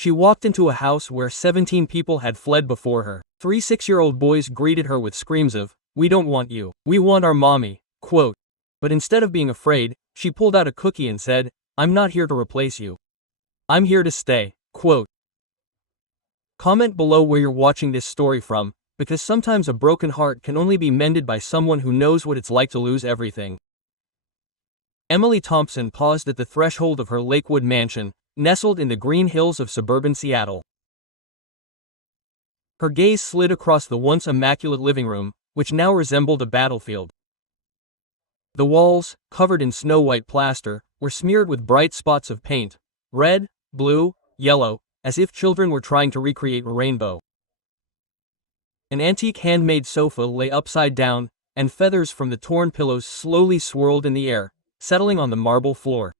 She walked into a house where 17 people had fled before her. 3 6-year-old boys greeted her with screams of, "We don't want you. We want our mommy." Quote. But instead of being afraid, she pulled out a cookie and said, "I'm not here to replace you. I'm here to stay." Quote. Comment below where you're watching this story from, because sometimes a broken heart can only be mended by someone who knows what it's like to lose everything. Emily Thompson paused at the threshold of her Lakewood mansion, nestled in the green hills of suburban Seattle. Her gaze slid across the once immaculate living room, which now resembled a battlefield. The walls, covered in snow-white plaster, were smeared with bright spots of paint, red, blue, yellow, as if children were trying to recreate a rainbow. An antique handmade sofa lay upside down, and feathers from the torn pillows slowly swirled in the air, settling on the marble floor.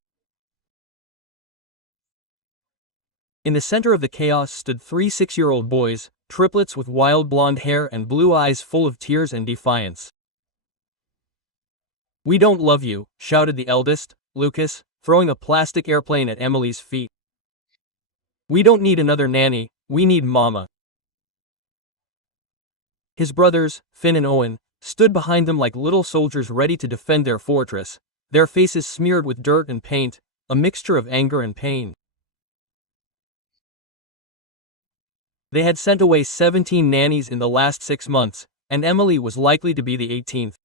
In the center of the chaos stood 3 6-year-old boys, triplets with wild blonde hair and blue eyes full of tears and defiance. "We don't love you," shouted the eldest, Lucas, throwing a plastic airplane at Emily's feet. "We don't need another nanny, we need mama." His brothers, Finn and Owen, stood behind them like little soldiers ready to defend their fortress, their faces smeared with dirt and paint, a mixture of anger and pain. They had sent away 17 nannies in the last 6 months, and Emily was likely to be the 18th.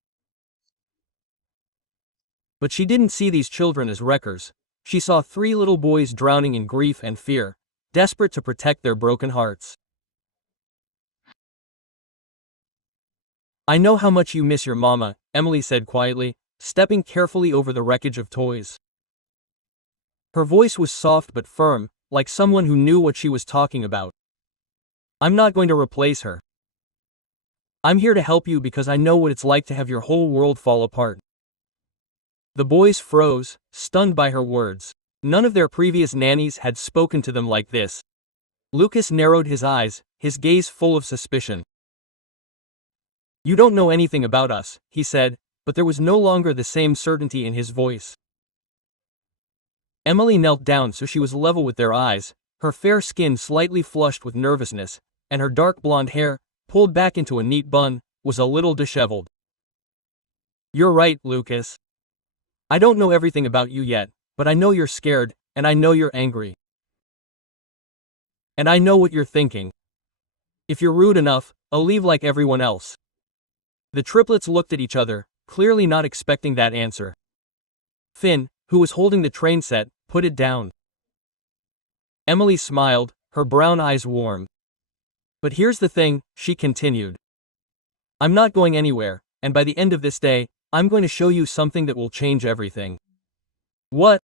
But she didn't see these children as wreckers. She saw 3 little boys drowning in grief and fear, desperate to protect their broken hearts. "I know how much you miss your mama," Emily said quietly, stepping carefully over the wreckage of toys. Her voice was soft but firm, like someone who knew what she was talking about. "I'm not going to replace her. I'm here to help you because I know what it's like to have your whole world fall apart." The boys froze, stunned by her words. None of their previous nannies had spoken to them like this. Lucas narrowed his eyes, his gaze full of suspicion. "You don't know anything about us," he said, but there was no longer the same certainty in his voice. Emily knelt down so she was level with their eyes, her fair skin slightly flushed with nervousness, and her dark blonde hair, pulled back into a neat bun, was a little disheveled. "You're right, Lucas. I don't know everything about you yet, but I know you're scared, and I know you're angry. And I know what you're thinking. If you're rude enough, I'll leave like everyone else." The triplets looked at each other, clearly not expecting that answer. Finn, who was holding the train set, put it down. Emily smiled, her brown eyes warm. "But here's the thing," she continued. "I'm not going anywhere, and by the end of this day, I'm going to show you something that will change everything." "What?"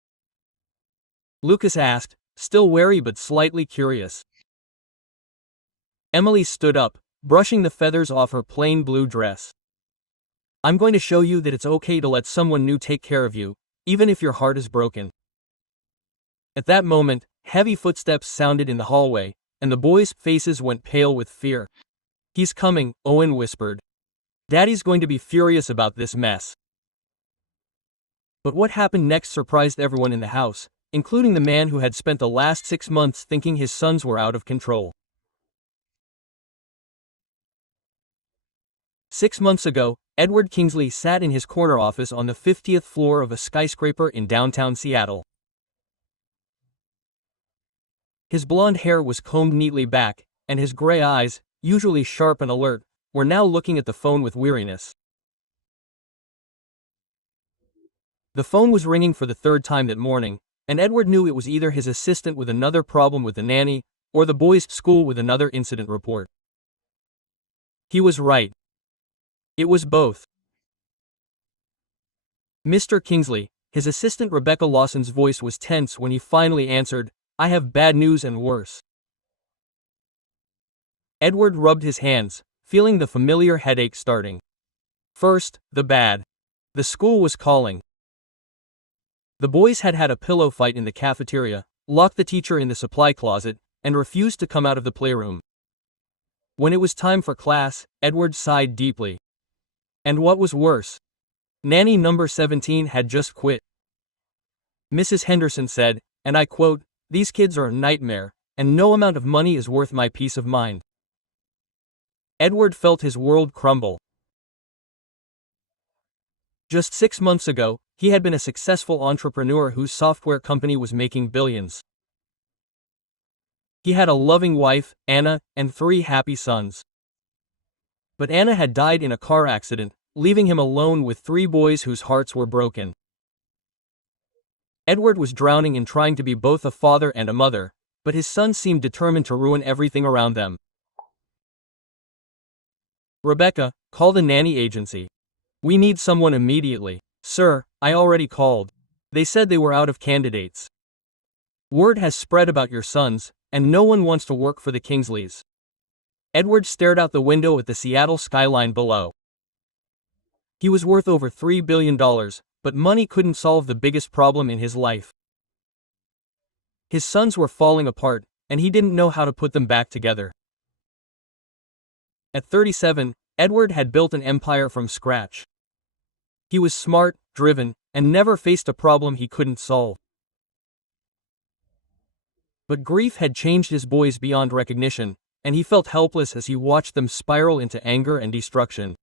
Lucas asked, still wary but slightly curious. Emily stood up, brushing the feathers off her plain blue dress. "I'm going to show you that it's okay to let someone new take care of you, even if your heart is broken." At that moment, heavy footsteps sounded in the hallway, and the boys' faces went pale with fear. "He's coming," Owen whispered. "Daddy's going to be furious about this mess." But what happened next surprised everyone in the house, including the man who had spent the last 6 months thinking his sons were out of control. 6 months ago, Edward Kingsley sat in his corner office on the 50th floor of a skyscraper in downtown Seattle. His blonde hair was combed neatly back, and his gray eyes, usually sharp and alert, were now looking at the phone with weariness. The phone was ringing for the 3rd time that morning, and Edward knew it was either his assistant with another problem with the nanny, or the boys' school with another incident report. He was right. It was both. "Mr. Kingsley," his assistant Rebecca Lawson's voice was tense when he finally answered, "I have bad news and worse." Edward rubbed his hands, feeling the familiar headache starting. First, the bad. The school was calling. The boys had had a pillow fight in the cafeteria, locked the teacher in the supply closet, and refused to come out of the playroom. When it was time for class, Edward sighed deeply. And what was worse? Nanny number 17 had just quit. Mrs. Henderson said, and I quote, "These kids are a nightmare. and no amount of money is worth my peace of mind." Edward felt his world crumble. Just 6 months ago, he had been a successful entrepreneur whose software company was making billions. He had a loving wife, Anna, and 3 happy sons. But Anna had died in a car accident, leaving him alone with 3 boys whose hearts were broken. Edward was drowning in trying to be both a father and a mother, but his sons seemed determined to ruin everything around them. "Rebecca, call the nanny agency. We need someone immediately." "Sir, I already called. They said they were out of candidates. Word has spread about your sons, and no one wants to work for the Kingsleys." Edward stared out the window at the Seattle skyline below. He was worth over $3 billion, but money couldn't solve the biggest problem in his life. His sons were falling apart, and he didn't know how to put them back together. At 37, Edward had built an empire from scratch. He was smart, driven, and never faced a problem he couldn't solve. But grief had changed his boys beyond recognition, and he felt helpless as he watched them spiral into anger and destruction.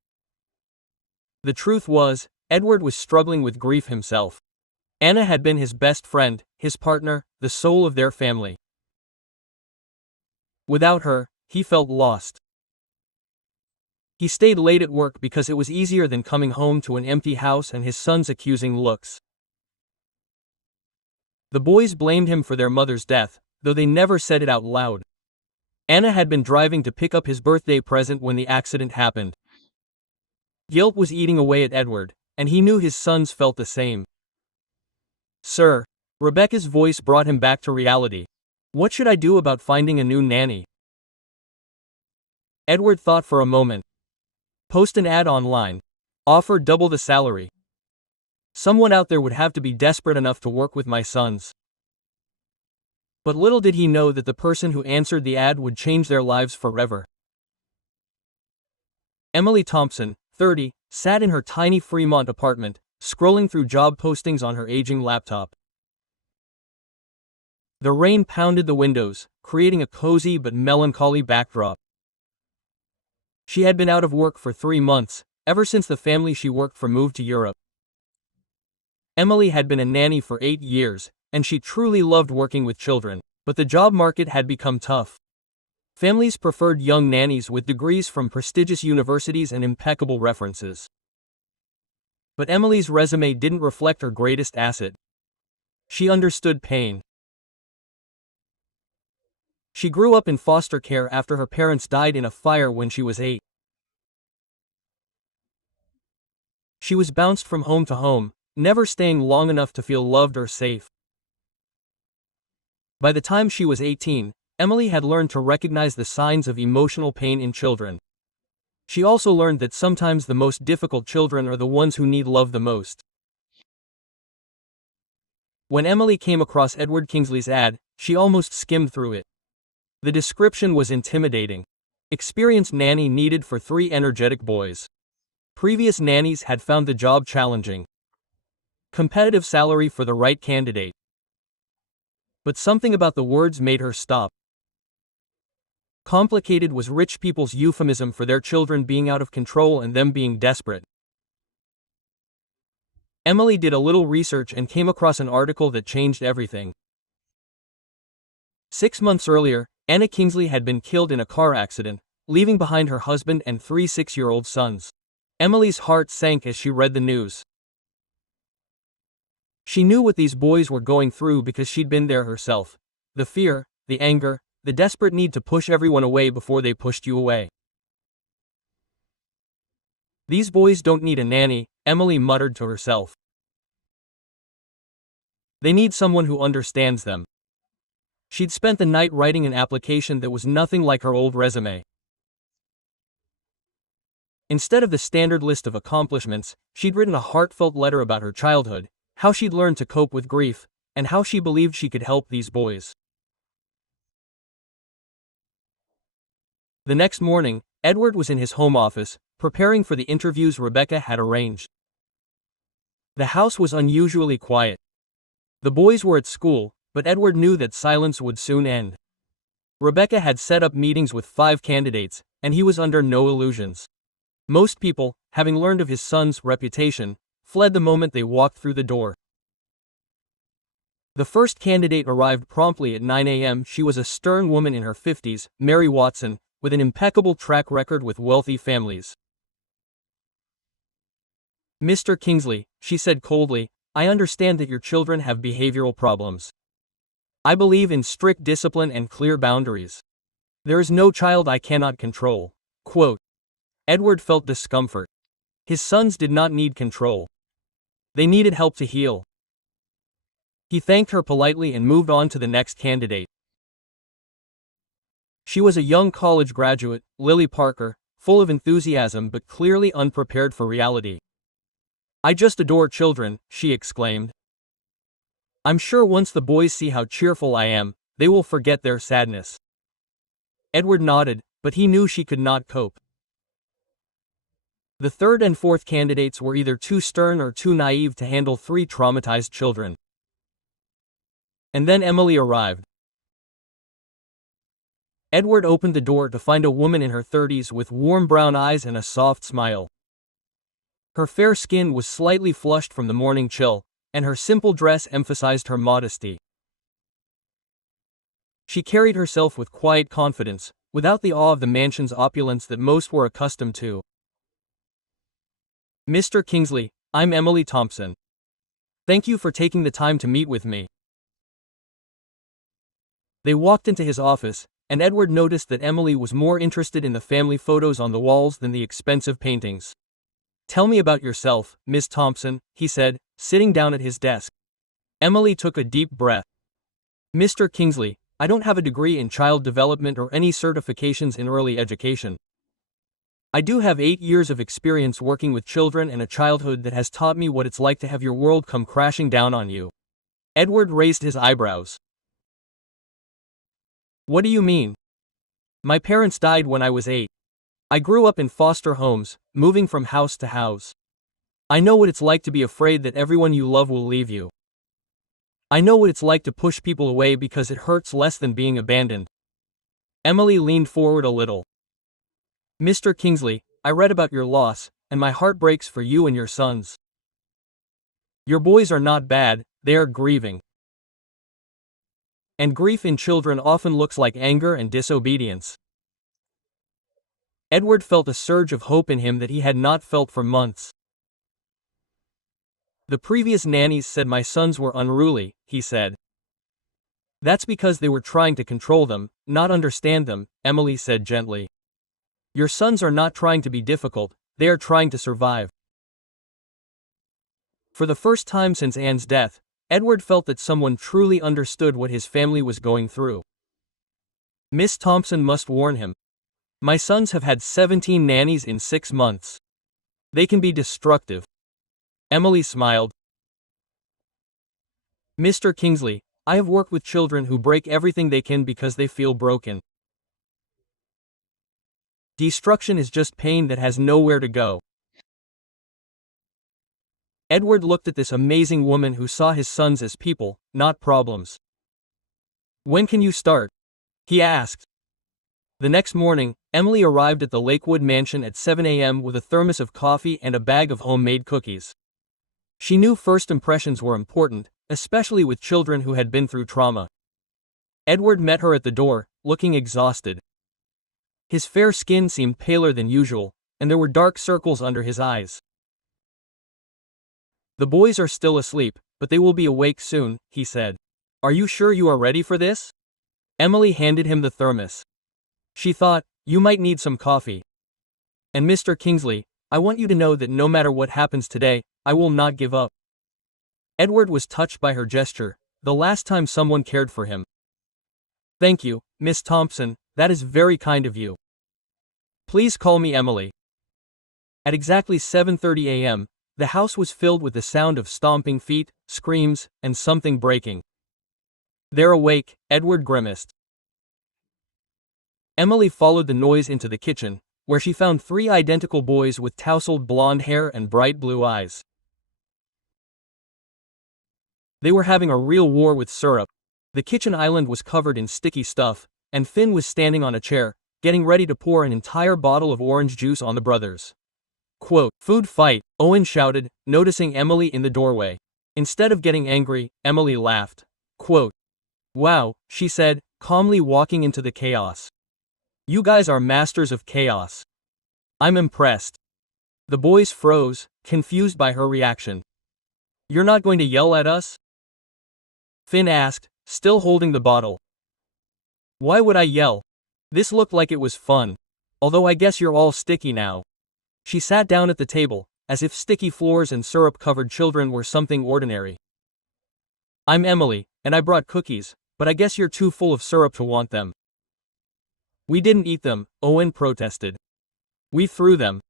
The truth was, Edward was struggling with grief himself. Anna had been his best friend, his partner, the soul of their family. Without her, he felt lost. He stayed late at work because it was easier than coming home to an empty house and his sons' accusing looks. The boys blamed him for their mother's death, though they never said it out loud. Anna had been driving to pick up his birthday present when the accident happened. Guilt was eating away at Edward, and he knew his sons felt the same. "Sir," Rebecca's voice brought him back to reality. "What should I do about finding a new nanny?" Edward thought for a moment. Post an ad online. Offer double the salary. Someone out there would have to be desperate enough to work with my sons. But little did he know that the person who answered the ad would change their lives forever. Emily Thompson, 30, sat in her tiny Fremont apartment, scrolling through job postings on her aging laptop. The rain pounded the windows, creating a cozy but melancholy backdrop. She had been out of work for 3 months, ever since the family she worked for moved to Europe. Emily had been a nanny for 8 years, and she truly loved working with children, but the job market had become tough. Families preferred young nannies with degrees from prestigious universities and impeccable references. But Emily's resume didn't reflect her greatest asset. She understood pain. She grew up in foster care after her parents died in a fire when she was 8. She was bounced from home to home, never staying long enough to feel loved or safe. By the time she was 18, Emily had learned to recognize the signs of emotional pain in children. She also learned that sometimes the most difficult children are the ones who need love the most. When Emily came across Edward Kingsley's ad, she almost skimmed through it. The description was intimidating. Experienced nanny needed for 3 energetic boys. Previous nannies had found the job challenging. Competitive salary for the right candidate. But something about the words made her stop. Complicated was rich people's euphemism for their children being out of control and them being desperate. Emily did a little research and came across an article that changed everything. 6 months earlier, Anna Kingsley had been killed in a car accident, leaving behind her husband and 3 6-year-old sons. Emily's heart sank as she read the news. She knew what these boys were going through because she'd been there herself. The fear, the anger, the desperate need to push everyone away before they pushed you away. "These boys don't need a nanny," Emily muttered to herself. "They need someone who understands them." She'd spent the night writing an application that was nothing like her old resume. Instead of the standard list of accomplishments, she'd written a heartfelt letter about her childhood, how she'd learned to cope with grief, and how she believed she could help these boys. The next morning, Edward was in his home office, preparing for the interviews Rebecca had arranged. The house was unusually quiet. The boys were at school, but Edward knew that silence would soon end. Rebecca had set up meetings with 5 candidates, and he was under no illusions. Most people, having learned of his son's reputation, fled the moment they walked through the door. The first candidate arrived promptly at 9 a.m. She was a stern woman in her 50s, Mary Watson, with an impeccable track record with wealthy families. "Mr. Kingsley," she said coldly, "I understand that your children have behavioral problems. I believe in strict discipline and clear boundaries. There is no child I cannot control." Quote. Edward felt discomfort. His sons did not need control. They needed help to heal. He thanked her politely and moved on to the next candidate. She was a young college graduate, Lily Parker, full of enthusiasm but clearly unprepared for reality. "I just adore children," she exclaimed. "I'm sure once the boys see how cheerful I am, they will forget their sadness." Edward nodded, but he knew she could not cope. The third and fourth candidates were either too stern or too naive to handle 3 traumatized children. And then Emily arrived. Edward opened the door to find a woman in her 30s with warm brown eyes and a soft smile. Her fair skin was slightly flushed from the morning chill, and her simple dress emphasized her modesty. She carried herself with quiet confidence, without the awe of the mansion's opulence that most were accustomed to. "Mr. Kingsley, I'm Emily Thompson. Thank you for taking the time to meet with me." They walked into his office, and Edward noticed that Emily was more interested in the family photos on the walls than the expensive paintings. "Tell me about yourself, Miss Thompson," he said, sitting down at his desk. Emily took a deep breath. "Mr. Kingsley, I don't have a degree in child development or any certifications in early education. I do have 8 years of experience working with children and a childhood that has taught me what it's like to have your world come crashing down on you." Edward raised his eyebrows. "What do you mean?" "My parents died when I was 8. I grew up in foster homes, moving from house to house. I know what it's like to be afraid that everyone you love will leave you. I know what it's like to push people away because it hurts less than being abandoned." Emily leaned forward a little. "Mr. Kingsley, I read about your loss, and my heart breaks for you and your sons. Your boys are not bad, they are grieving. And grief in children often looks like anger and disobedience." Edward felt a surge of hope in him that he had not felt for months. "The previous nannies said my sons were unruly," he said. "That's because they were trying to control them, not understand them," Emily said gently. "Your sons are not trying to be difficult, they are trying to survive." For the first time since Anne's death, Edward felt that someone truly understood what his family was going through. Miss Thompson must warn him. "My sons have had 17 nannies in 6 months. They can be destructive." Emily smiled. "Mr. Kingsley, I have worked with children who break everything they can because they feel broken. Destruction is just pain that has nowhere to go." Edward looked at this amazing woman who saw his sons as people, not problems. "When can you start?" he asked. The next morning, Emily arrived at the Lakewood mansion at 7 a.m. with a thermos of coffee and a bag of homemade cookies. She knew first impressions were important, especially with children who had been through trauma. Edward met her at the door, looking exhausted. His fair skin seemed paler than usual, and there were dark circles under his eyes. "The boys are still asleep, but they will be awake soon," he said. "Are you sure you are ready for this?" Emily handed him the thermos. She thought, "You might need some coffee. And Mr. Kingsley, I want you to know that no matter what happens today, I will not give up." Edward was touched by her gesture, the last time someone cared for him. "Thank you, Miss Thompson, that is very kind of you. Please call me Emily." At exactly 7:30 a.m., the house was filled with the sound of stomping feet, screams, and something breaking. "They're awake," Edward grimaced. Emily followed the noise into the kitchen, where she found 3 identical boys with tousled blonde hair and bright blue eyes. They were having a real war with syrup. The kitchen island was covered in sticky stuff, and Finn was standing on a chair, getting ready to pour an entire bottle of orange juice on the brothers. Quote, "Food fight," Owen shouted, noticing Emily in the doorway. Instead of getting angry, Emily laughed. Quote, "Wow," she said, calmly walking into the chaos. "You guys are masters of chaos. I'm impressed." The boys froze, confused by her reaction. "You're not going to yell at us?" Finn asked, still holding the bottle. "Why would I yell? This looked like it was fun. Although I guess you're all sticky now." She sat down at the table, as if sticky floors and syrup-covered children were something ordinary. "I'm Emily, and I brought cookies, but I guess you're too full of syrup to want them." "We didn't eat them," Owen protested. "We threw them."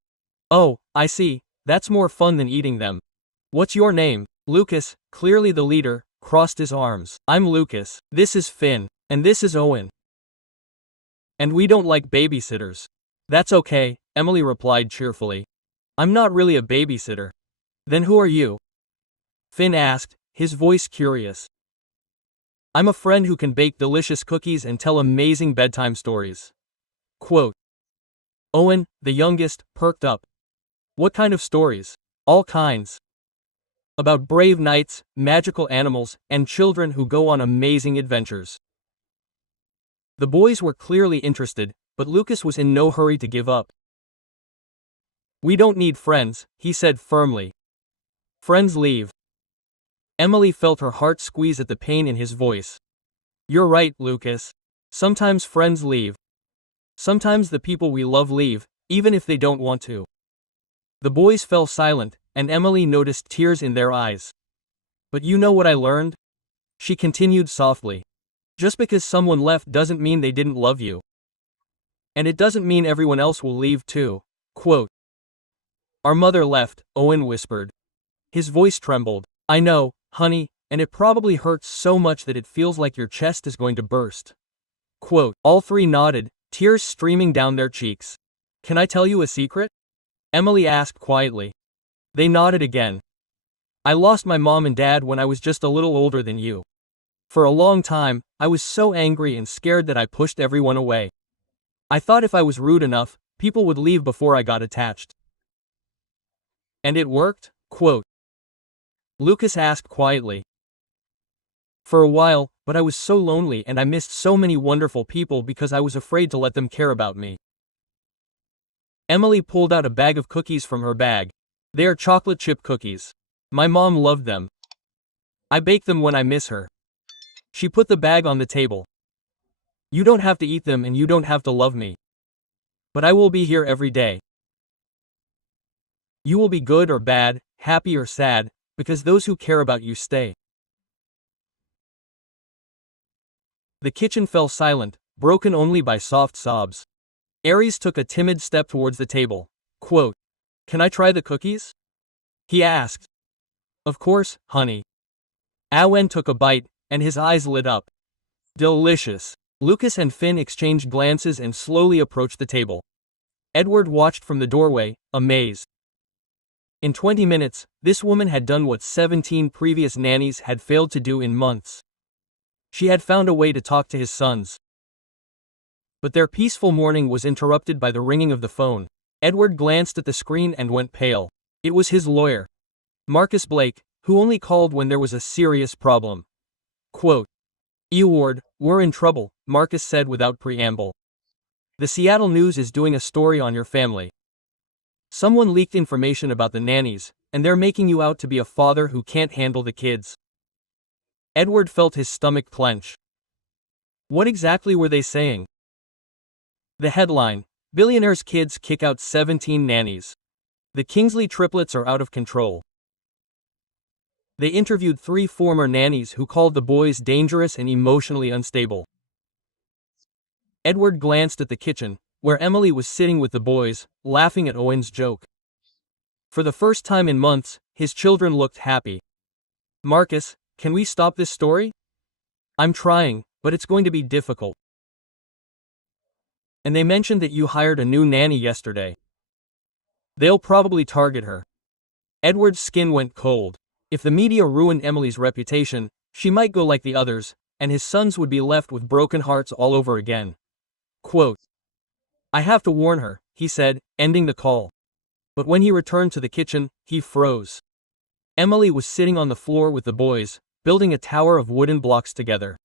"Oh, I see, that's more fun than eating them. What's your name?" Lucas, clearly the leader, crossed his arms. "I'm Lucas. This is Finn. And this is Owen. And we don't like babysitters." "That's okay," Emily replied cheerfully. "I'm not really a babysitter." "Then who are you?" Finn asked, his voice curious. "I'm a friend who can bake delicious cookies and tell amazing bedtime stories." Quote. Owen, the youngest, perked up. "What kind of stories?" "All kinds. About brave knights, magical animals, and children who go on amazing adventures." The boys were clearly interested, but Lucas was in no hurry to give up. "We don't need friends," he said firmly. "Friends leave." Emily felt her heart squeeze at the pain in his voice. "You're right, Lucas. Sometimes friends leave. Sometimes the people we love leave, even if they don't want to." The boys fell silent, and Emily noticed tears in their eyes. "But you know what I learned?" she continued softly. "Just because someone left doesn't mean they didn't love you. And it doesn't mean everyone else will leave too." Quote. "Our mother left," Owen whispered. His voice trembled. "I know, honey, and it probably hurts so much that it feels like your chest is going to burst." Quote. All three nodded, tears streaming down their cheeks. "Can I tell you a secret?" Emily asked quietly. They nodded again. "I lost my mom and dad when I was just a little older than you. For a long time, I was so angry and scared that I pushed everyone away. I thought if I was rude enough, people would leave before I got attached. And it worked?" Quote. Lucas asked quietly. "For a while, but I was so lonely and I missed so many wonderful people because I was afraid to let them care about me." Emily pulled out a bag of cookies from her bag. "They are chocolate chip cookies. My mom loved them. I bake them when I miss her." She put the bag on the table. "You don't have to eat them and you don't have to love me. But I will be here every day. You will be good or bad, happy or sad, because those who care about you stay." The kitchen fell silent, broken only by soft sobs. Aries took a timid step towards the table. Quote. "Can I try the cookies?" he asked. "Of course, honey." Owen took a bite, and his eyes lit up. "Delicious." Lucas and Finn exchanged glances and slowly approached the table. Edward watched from the doorway, amazed. In 20 minutes, this woman had done what 17 previous nannies had failed to do in months. She had found a way to talk to his sons. But their peaceful morning was interrupted by the ringing of the phone. Edward glanced at the screen and went pale. It was his lawyer, Marcus Blake, who only called when there was a serious problem. Quote. "Eward, we're in trouble," Marcus said without preamble. "The Seattle News is doing a story on your family. Someone leaked information about the nannies, and they're making you out to be a father who can't handle the kids." Edward felt his stomach clench. What exactly were they saying? The headline: Billionaires' kids kick out 17 nannies. The Kingsley triplets are out of control. They interviewed 3 former nannies who called the boys dangerous and emotionally unstable. Edward glanced at the kitchen, where Emily was sitting with the boys, laughing at Owen's joke. For the first time in months, his children looked happy. "Marcus, can we stop this story?" "I'm trying, but it's going to be difficult. And they mentioned that you hired a new nanny yesterday. They'll probably target her." Edward's skin went cold. If the media ruined Emily's reputation, she might go like the others, and his sons would be left with broken hearts all over again. Quote, I have to warn her, he said, ending the call. But when he returned to the kitchen, he froze. Emily was sitting on the floor with the boys, building a tower of wooden blocks together.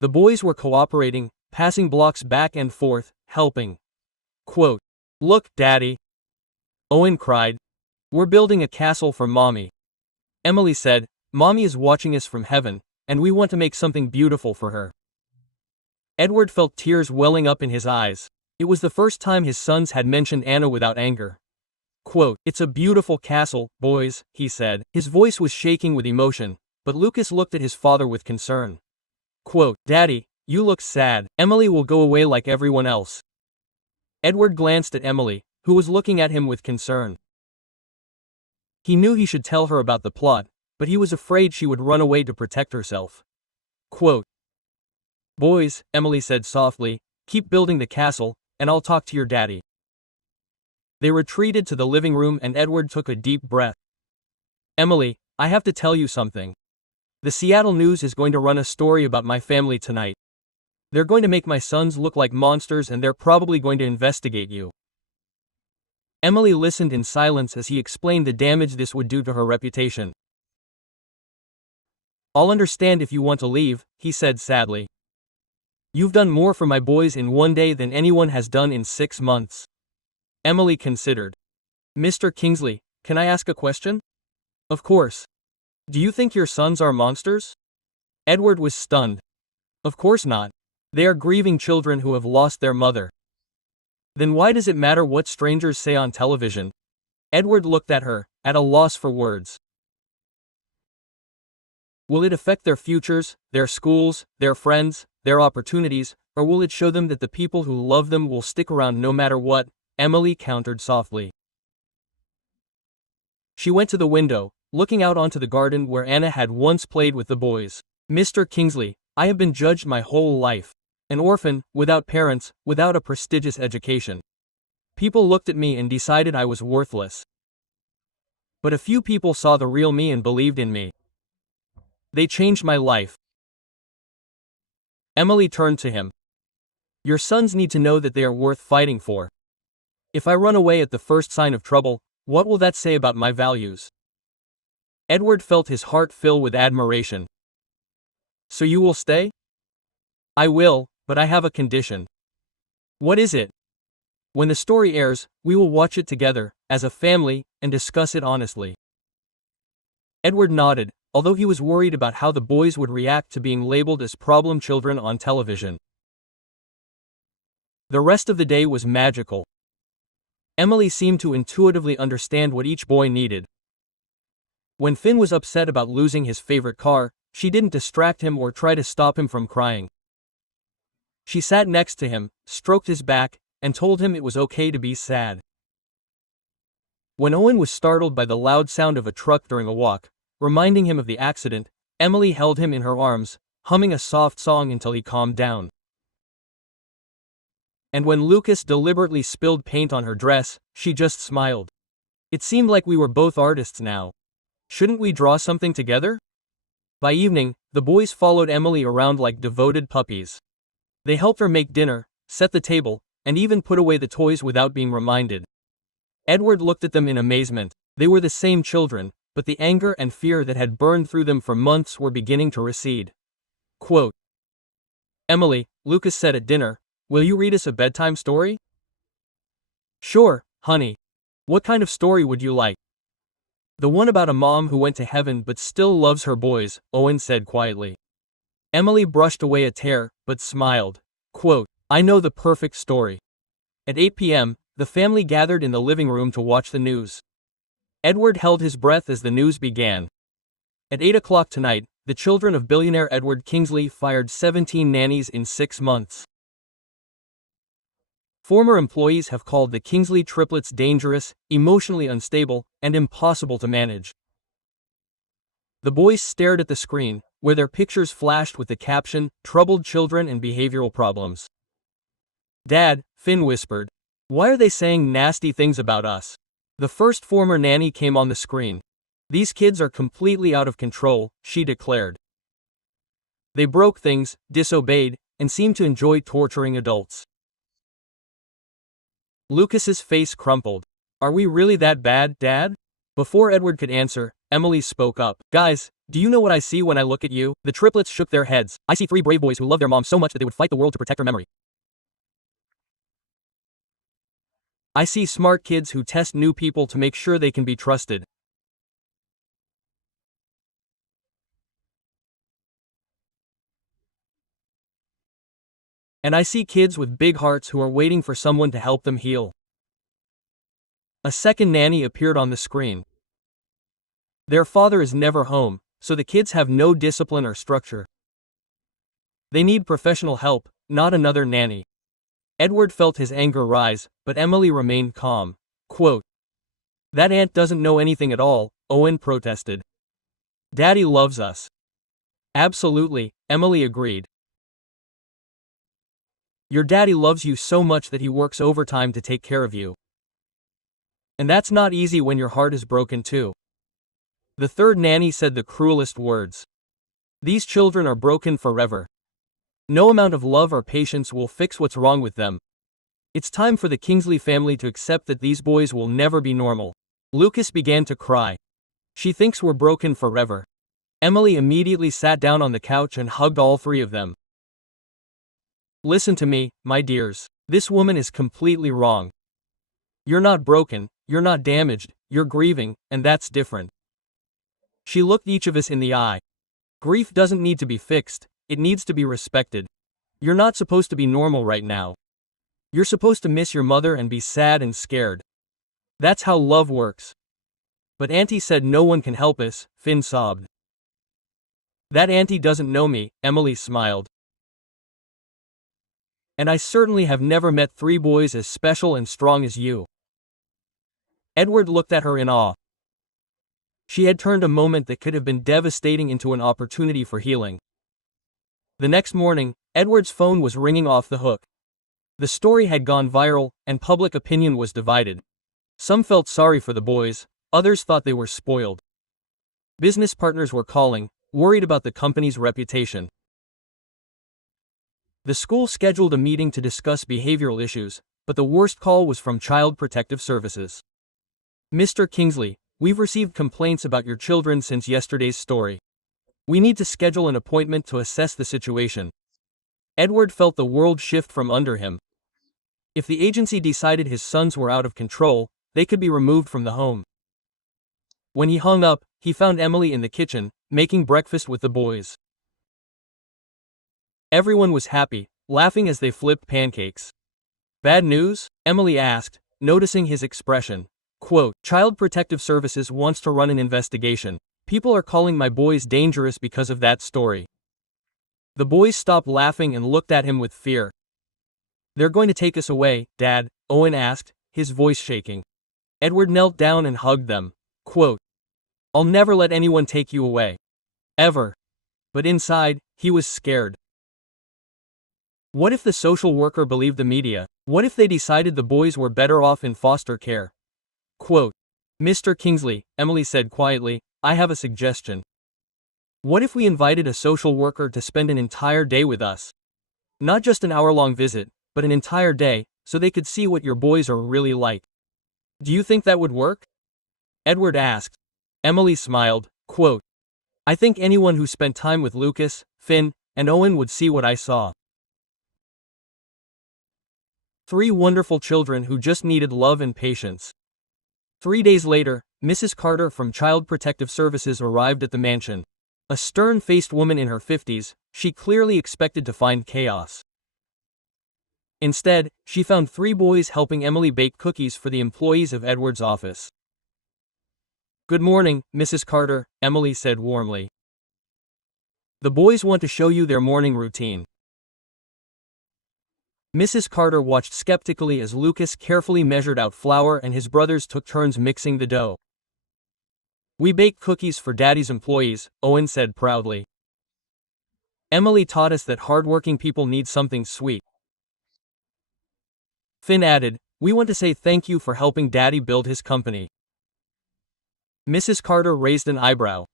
The boys were cooperating, passing blocks back and forth, helping. Quote, Look, Daddy. Owen cried. We're building a castle for Mommy. Emily said, Mommy is watching us from heaven, and we want to make something beautiful for her. Edward felt tears welling up in his eyes. It was the first time his sons had mentioned Anna without anger. Quote, It's a beautiful castle, boys, he said. His voice was shaking with emotion, but Lucas looked at his father with concern. Quote, Daddy, you look sad. Emily will go away like everyone else. Edward glanced at Emily, who was looking at him with concern. He knew he should tell her about the plot, but he was afraid she would run away to protect herself. Quote, Boys, Emily said softly, keep building the castle, and I'll talk to your daddy. They retreated to the living room and Edward took a deep breath. Emily, I have to tell you something. The Seattle News is going to run a story about my family tonight. They're going to make my sons look like monsters and they're probably going to investigate you. Emily listened in silence as he explained the damage this would do to her reputation. I'll understand if you want to leave, he said sadly. You've done more for my boys in one day than anyone has done in 6 months. Emily considered. Mr. Kingsley, can I ask a question? Of course. Do you think your sons are monsters? Edward was stunned. Of course not. They are grieving children who have lost their mother. Then why does it matter what strangers say on television? Edward looked at her, at a loss for words. Will it affect their futures, their schools, their friends, their opportunities, or will it show them that the people who love them will stick around no matter what? Emily countered softly. She went to the window, looking out onto the garden where Anna had once played with the boys. Mr. Kingsley, I have been judged my whole life. An orphan, without parents, without a prestigious education. People looked at me and decided I was worthless. But a few people saw the real me and believed in me. They changed my life. Emily turned to him. Your sons need to know that they are worth fighting for. If I run away at the first sign of trouble, what will that say about my values? Edward felt his heart fill with admiration. So you will stay? I will, but I have a condition. What is it? When the story airs, we will watch it together, as a family, and discuss it honestly. Edward nodded, although he was worried about how the boys would react to being labeled as problem children on television. The rest of the day was magical. Emily seemed to intuitively understand what each boy needed. When Finn was upset about losing his favorite car, she didn't distract him or try to stop him from crying. She sat next to him, stroked his back, and told him it was okay to be sad. When Owen was startled by the loud sound of a truck during a walk, reminding him of the accident, Emily held him in her arms, humming a soft song until he calmed down. And when Lucas deliberately spilled paint on her dress, she just smiled. It seemed like we were both artists now. Shouldn't we draw something together? By evening, the boys followed Emily around like devoted puppies. They helped her make dinner, set the table, and even put away the toys without being reminded. Edward looked at them in amazement. They were the same children, but the anger and fear that had burned through them for months were beginning to recede. Quote, Emily, Lucas said at dinner, will you read us a bedtime story? Sure, honey. What kind of story would you like? The one about a mom who went to heaven but still loves her boys, Owen said quietly. Emily brushed away a tear, but smiled. Quote, I know the perfect story. At 8 p.m., the family gathered in the living room to watch the news. Edward held his breath as the news began. At 8 o'clock tonight, the children of billionaire Edward Kingsley fired 17 nannies in 6 months. Former employees have called the Kingsley triplets dangerous, emotionally unstable, and impossible to manage. The boys stared at the screen, where their pictures flashed with the caption, Troubled Children and Behavioral Problems. Dad, Finn whispered. Why are they saying nasty things about us? The first former nanny came on the screen. These kids are completely out of control, she declared. They broke things, disobeyed, and seemed to enjoy torturing adults. Lucas's face crumpled. Are we really that bad, Dad? Before Edward could answer, Emily spoke up. Guys, do you know what I see when I look at you? The triplets shook their heads. I see three brave boys who love their mom so much that they would fight the world to protect her memory. I see smart kids who test new people to make sure they can be trusted. And I see kids with big hearts who are waiting for someone to help them heal. A second nanny appeared on the screen. Their father is never home, so the kids have no discipline or structure. They need professional help, not another nanny. Edward felt his anger rise, but Emily remained calm. Quote, that aunt doesn't know anything at all, Owen protested. Daddy loves us. Absolutely, Emily agreed. Your daddy loves you so much that he works overtime to take care of you. And that's not easy when your heart is broken too. The third nanny said the cruelest words. These children are broken forever. No amount of love or patience will fix what's wrong with them. It's time for the Kingsley family to accept that these boys will never be normal. Lucas began to cry. She thinks we're broken forever. Emily immediately sat down on the couch and hugged all three of them. Listen to me, my dears. This woman is completely wrong. You're not broken, you're not damaged, you're grieving, and that's different. She looked each of us in the eye. Grief doesn't need to be fixed, it needs to be respected. You're not supposed to be normal right now. You're supposed to miss your mother and be sad and scared. That's how love works. But Auntie said no one can help us, Finn sobbed. That Auntie doesn't know me, Emily smiled. And I certainly have never met three boys as special and strong as you. Edward looked at her in awe. She had turned a moment that could have been devastating into an opportunity for healing. The next morning, Edward's phone was ringing off the hook. The story had gone viral, and public opinion was divided. Some felt sorry for the boys, others thought they were spoiled. Business partners were calling, worried about the company's reputation. The school scheduled a meeting to discuss behavioral issues, but the worst call was from Child Protective Services. Mr. Kingsley, we've received complaints about your children since yesterday's story. We need to schedule an appointment to assess the situation. Edward felt the world shift from under him. If the agency decided his sons were out of control, they could be removed from the home. When he hung up, he found Emily in the kitchen, making breakfast with the boys. Everyone was happy, laughing as they flipped pancakes. Bad news? Emily asked, noticing his expression. Quote, Child Protective Services wants to run an investigation. People are calling my boys dangerous because of that story. The boys stopped laughing and looked at him with fear. They're going to take us away, Dad, Owen asked, his voice shaking. Edward knelt down and hugged them. Quote, I'll never let anyone take you away. Ever. But inside, he was scared. What if the social worker believed the media? What if they decided the boys were better off in foster care? Quote, Mr. Kingsley, Emily said quietly, I have a suggestion. What if we invited a social worker to spend an entire day with us? Not just an hour-long visit, but an entire day, so they could see what your boys are really like. Do you think that would work? Edward asked. Emily smiled. Quote, I think anyone who spent time with Lucas, Finn, and Owen would see what I saw. Three wonderful children who just needed love and patience. 3 days later, Mrs. Carter from Child Protective Services arrived at the mansion. A stern-faced woman in her 50s, she clearly expected to find chaos. Instead, she found three boys helping Emily bake cookies for the employees of Edward's office. Good morning, Mrs. Carter, Emily said warmly. The boys want to show you their morning routine. Mrs. Carter watched skeptically as Lucas carefully measured out flour and his brothers took turns mixing the dough. We bake cookies for Daddy's employees, Owen said proudly. Emily taught us that hardworking people need something sweet. Finn added, we want to say thank you for helping Daddy build his company. Mrs. Carter raised an eyebrow.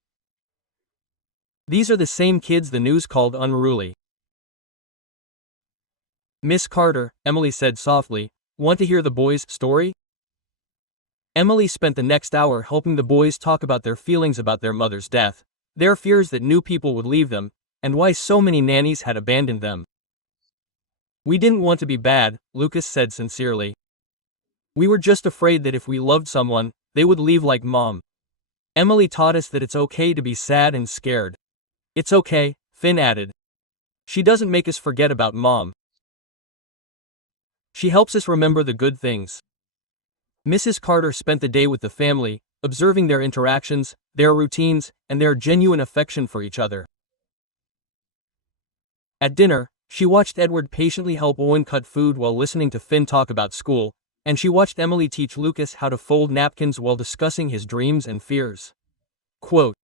These are the same kids the news called unruly. Miss Carter, Emily said softly, want to hear the boys' story? Emily spent the next hour helping the boys talk about their feelings about their mother's death, their fears that new people would leave them, and why so many nannies had abandoned them. We didn't want to be bad, Lucas said sincerely. We were just afraid that if we loved someone, they would leave like Mom. Emily taught us that it's okay to be sad and scared. It's okay, Finn added. She doesn't make us forget about Mom. She helps us remember the good things. Mrs. Carter spent the day with the family, observing their interactions, their routines, and their genuine affection for each other. At dinner, she watched Edward patiently help Owen cut food while listening to Finn talk about school, and she watched Emily teach Lucas how to fold napkins while discussing his dreams and fears. Quote,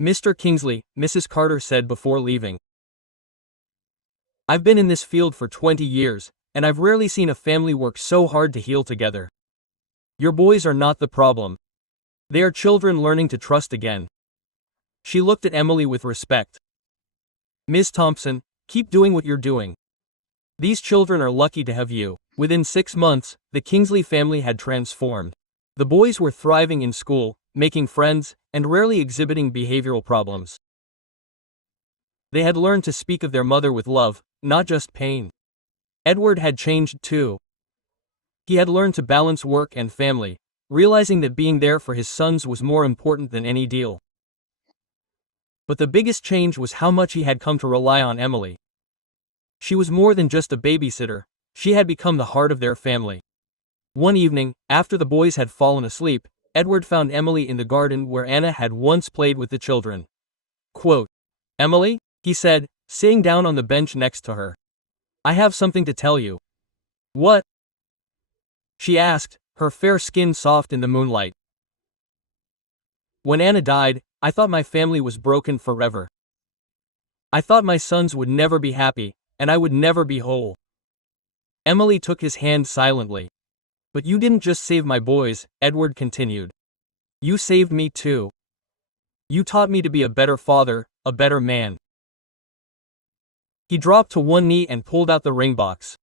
Mr. Kingsley, Mrs. Carter said before leaving. I've been in this field for 20 years, and I've rarely seen a family work so hard to heal together. Your boys are not the problem. They are children learning to trust again. She looked at Emily with respect. Ms. Thompson, keep doing what you're doing. These children are lucky to have you. Within 6 months, the Kingsley family had transformed. The boys were thriving in school, making friends, and rarely exhibiting behavioral problems. They had learned to speak of their mother with love, not just pain. Edward had changed too. He had learned to balance work and family, realizing that being there for his sons was more important than any deal. But the biggest change was how much he had come to rely on Emily. She was more than just a babysitter, she had become the heart of their family. One evening, after the boys had fallen asleep, Edward found Emily in the garden where Anna had once played with the children. Quote, Emily, he said, sitting down on the bench next to her. I have something to tell you. What? She asked, her fair skin soft in the moonlight. When Anna died, I thought my family was broken forever. I thought my sons would never be happy, and I would never be whole. Emily took his hand silently. But you didn't just save my boys, Edward continued. You saved me too. You taught me to be a better father, a better man. He dropped to one knee and pulled out the ring box.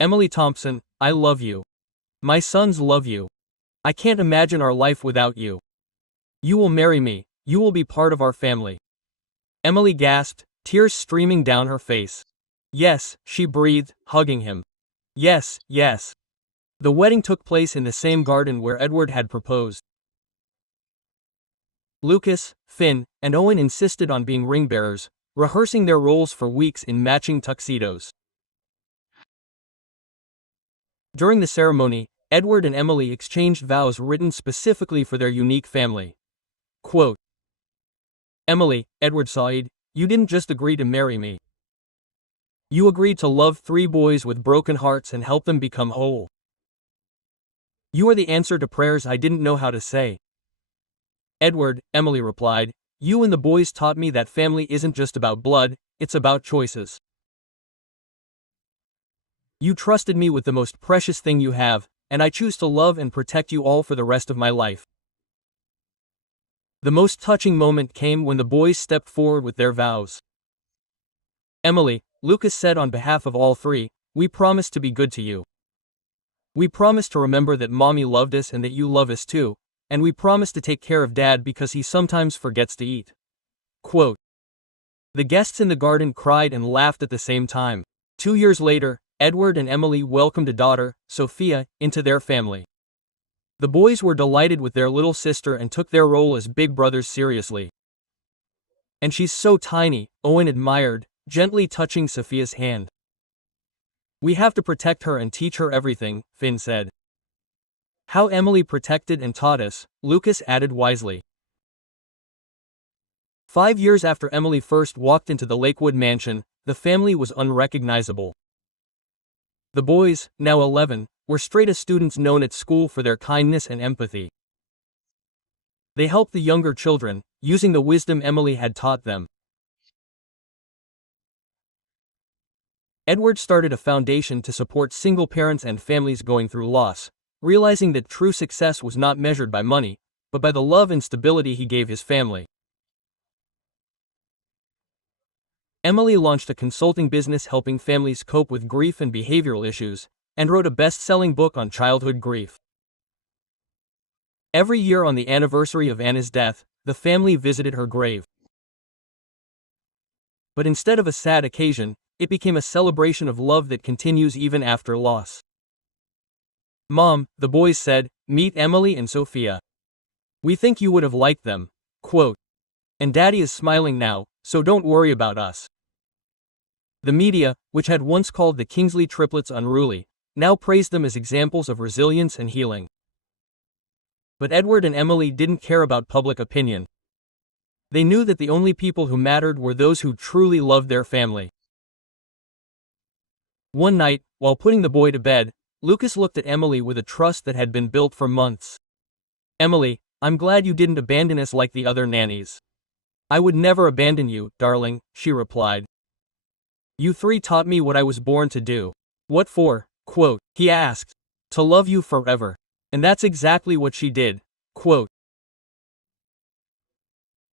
Emily Thompson, I love you. My sons love you. I can't imagine our life without you. You will marry me, you will be part of our family. Emily gasped, tears streaming down her face. Yes, she breathed, hugging him. Yes, yes. The wedding took place in the same garden where Edward had proposed. Lucas, Finn, and Owen insisted on being ring bearers, rehearsing their roles for weeks in matching tuxedos. During the ceremony, Edward and Emily exchanged vows written specifically for their unique family. Quote, Emily, Edward sighed, you didn't just agree to marry me. You agreed to love 3 boys with broken hearts and help them become whole. You are the answer to prayers I didn't know how to say. Edward, Emily replied, you and the boys taught me that family isn't just about blood, it's about choices. You trusted me with the most precious thing you have, and I choose to love and protect you all for the rest of my life. The most touching moment came when the boys stepped forward with their vows. Emily, Lucas said on behalf of all 3, we promise to be good to you. We promise to remember that Mommy loved us and that you love us too, and we promise to take care of Dad because he sometimes forgets to eat. Quote, the guests in the garden cried and laughed at the same time. 2 years later, Edward and Emily welcomed a daughter, Sophia, into their family. The boys were delighted with their little sister and took their role as big brothers seriously. And she's so tiny, Owen admired, gently touching Sophia's hand. We have to protect her and teach her everything, Finn said. How Emily protected and taught us, Lucas added wisely. 5 years after Emily first walked into the Lakewood mansion, the family was unrecognizable. The boys, now 11, were straight-A students known at school for their kindness and empathy. They helped the younger children, using the wisdom Emily had taught them. Edward started a foundation to support single parents and families going through loss, realizing that true success was not measured by money, but by the love and stability he gave his family. Emily launched a consulting business helping families cope with grief and behavioral issues, and wrote a best-selling book on childhood grief. Every year on the anniversary of Anna's death, the family visited her grave. But instead of a sad occasion, it became a celebration of love that continues even after loss. "Mom," the boys said, "meet Emily and Sophia. We think you would have liked them." Quote. "And Daddy is smiling now, so don't worry about us." The media, which had once called the Kingsley triplets unruly, now praised them as examples of resilience and healing. But Edward and Emily didn't care about public opinion. They knew that the only people who mattered were those who truly loved their family. One night, while putting the boy to bed, Lucas looked at Emily with a trust that had been built for months. "Emily, I'm glad you didn't abandon us like the other nannies." "I would never abandon you, darling," she replied. "You three taught me what I was born to do." "What for?" Quote. He asked. "To love you forever." And that's exactly what she did. Quote.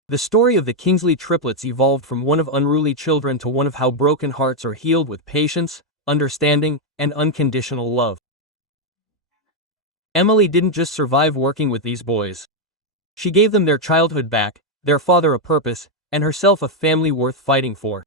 The story of the Kingsley triplets evolved from one of unruly children to one of how broken hearts are healed with patience, understanding, and unconditional love. Emily didn't just survive working with these boys. She gave them their childhood back, their father a purpose, and herself a family worth fighting for.